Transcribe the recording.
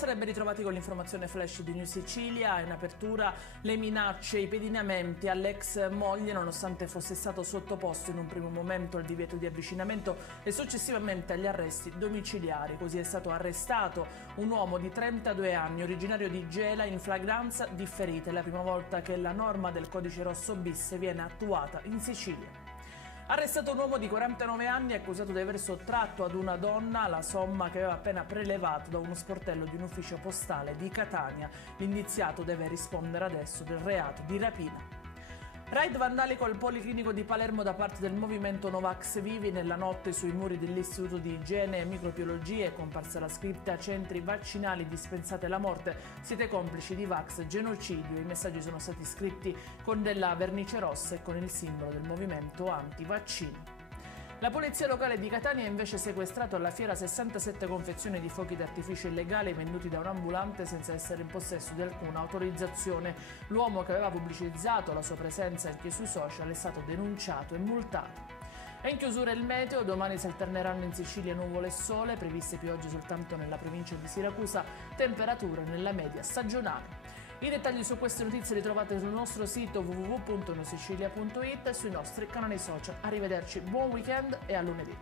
Buonasera e ben ritrovati con l'informazione flash di New Sicilia. In apertura le minacce e i pedinamenti all'ex moglie nonostante fosse stato sottoposto in un primo momento al divieto di avvicinamento e successivamente agli arresti domiciliari. Così è stato arrestato un uomo di 32 anni originario di Gela in flagranza differita. È la prima volta che la norma del codice rosso bis viene attuata in Sicilia. Arrestato un uomo di 49 anni accusato di aver sottratto ad una donna la somma che aveva appena prelevato da uno sportello di un ufficio postale di Catania. L'indiziato deve rispondere adesso del reato di rapina. Raid vandalico al Policlinico di Palermo da parte del movimento Novax Vivi. Nella notte sui muri dell'Istituto di Igiene e Microbiologia è comparsa la scritta "Centri vaccinali, dispensate la morte, siete complici di Vax genocidio". I messaggi sono stati scritti con della vernice rossa e con il simbolo del movimento anti-vaccini. La polizia locale di Catania ha invece sequestrato alla fiera 67 confezioni di fuochi d'artificio illegali venduti da un ambulante senza essere in possesso di alcuna autorizzazione. L'uomo che aveva pubblicizzato la sua presenza anche sui social è stato denunciato e multato. E in chiusura il meteo, domani si alterneranno in Sicilia nuvole e sole, previste piogge soltanto nella provincia di Siracusa, temperature nella media stagionale. I dettagli su queste notizie li trovate sul nostro sito www.newsicilia.it e sui nostri canali social. Arrivederci, buon weekend e a lunedì.